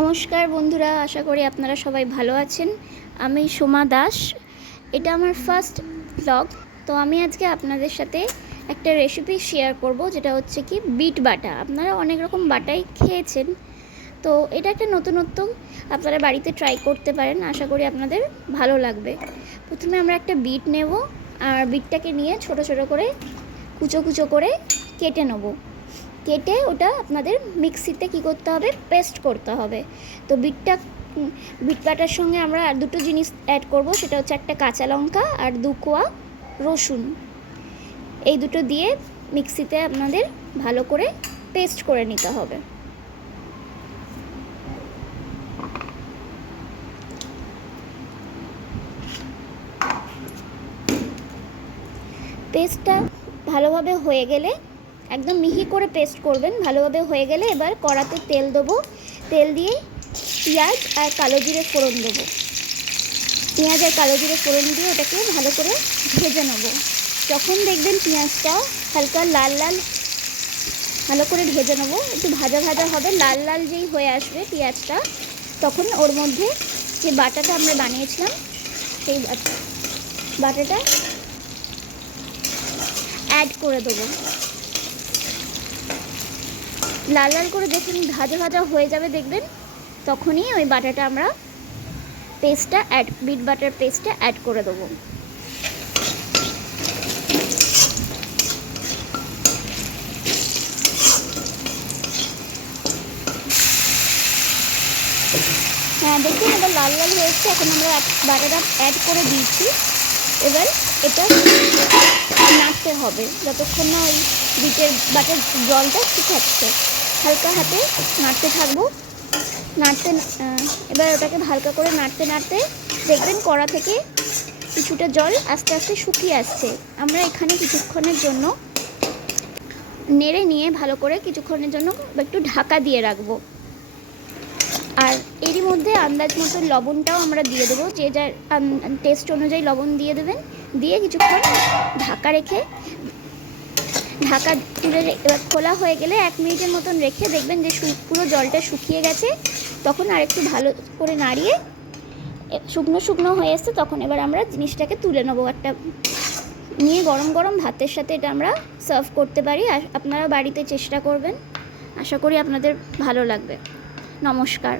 নমস্কার বন্ধুরা, আশা করি আপনারা সবাই ভালো আছেন। আমি সোমা দাস। এটা আমার ফার্স্ট ব্লগ। তো আমি আজকে আপনাদের সাথে একটা রেসিপি শেয়ার করব, যেটা হচ্ছে কি বিট বাটা। আপনারা অনেক রকম বাটাই খেয়েছেন, তো এটা একটা নতুনত্ব আপনারা বাড়িতে ট্রাই করতে পারেন। আশা করি আপনাদের ভালো লাগবে। প্রথমে আমরা একটা বিট নেব, আর বিটটাকে নিয়ে ছোট ছোট করে কুচো কুচো করে কেটে নেব। কেটে ওটা আপনাদের মিক্সিতে কী করতে হবে, পেস্ট করতে হবে। তো বিট বাটার সঙ্গে আমরা আর দুটো জিনিস অ্যাড করব, সেটা হচ্ছে একটা কাঁচা লঙ্কা আর 2 কোয়া রসুন। এই দুটো দিয়ে মিক্সিতে আপনাদের ভালো করে পেস্ট করে নিতে হবে। পেস্টটা ভালোভাবে হয়ে গেলে, একদম মিহি করে পেস্ট করবেন, ভালোভাবে হয়ে গেলে এবার কড়াতে তেল দেবো। তেল দিয়ে পেঁয়াজ আর কালো জিরে ফোড়ন দেবো। পেঁয়াজ আর কালো জিরে ফোড়ন দিয়ে ওটাকে ভালো করে ভেজে নেবো। যখন দেখবেন পেঁয়াজটা হালকা লাল লাল ভালো করে ভেজে নেবো, একটু ভাজা ভাজা হবে, লাল লাল যেই হয়ে আসবে পেঁয়াজটা, তখন ওর মধ্যে যে বাটাটা আমরা বানিয়েছিলাম সেই বাটাটা অ্যাড করে দেবো। লাল লাল করে যখন ভাজা ভাজা হয়ে যাবে দেখবেন, তখনই ওই বাটাটা আমরা বিট বাটার পেস্টটা অ্যাড করে দেবো। হ্যাঁ, দেখুন এবার লাল লাল হয়েছে। এখন আমরা বাটাটা অ্যাড করে দিয়েছি। এবার এটা নাড়তে হবে যতক্ষণ না ওই বাটার জলটা শুকাচ্ছে। হালকা হাতে নাড়তে থাকবো। এবার ওটাকে হালকা করে নাড়তে নাড়তে দেখবেন কড়া থেকে কিছুটা জল আস্তে আস্তে শুকিয়ে আসছে। আমরা এখানে কিছুক্ষণের জন্য নেড়ে নিয়ে ভালো করে কিছুক্ষণের জন্য একটু ঢাকা দিয়ে রাখবো। আর এরই মধ্যে আন্দাজ মতো লবণটাও আমরা দিয়ে দেবো, যে যার টেস্ট অনুযায়ী লবণ দিয়ে দেবেন। দিয়ে কিছুক্ষণ ঢাকা তুলে এবার খোলা হয়ে গেলে 1 মিনিটের মতন রেখে দেখবেন যে পুরো জলটা শুকিয়ে গেছে। তখন আর একটু ভালো করে নাড়িয়ে শুকনো শুকনো হয়ে এসছে, তখন এবার আমরা জিনিসটাকে তুলে নেবো। একটা নিয়ে গরম গরম ভাতের সাথে এটা আমরা সার্ভ করতে পারি। আর আপনারা বাড়িতে চেষ্টা করবেন, আশা করি আপনাদের ভালো লাগবে। নমস্কার।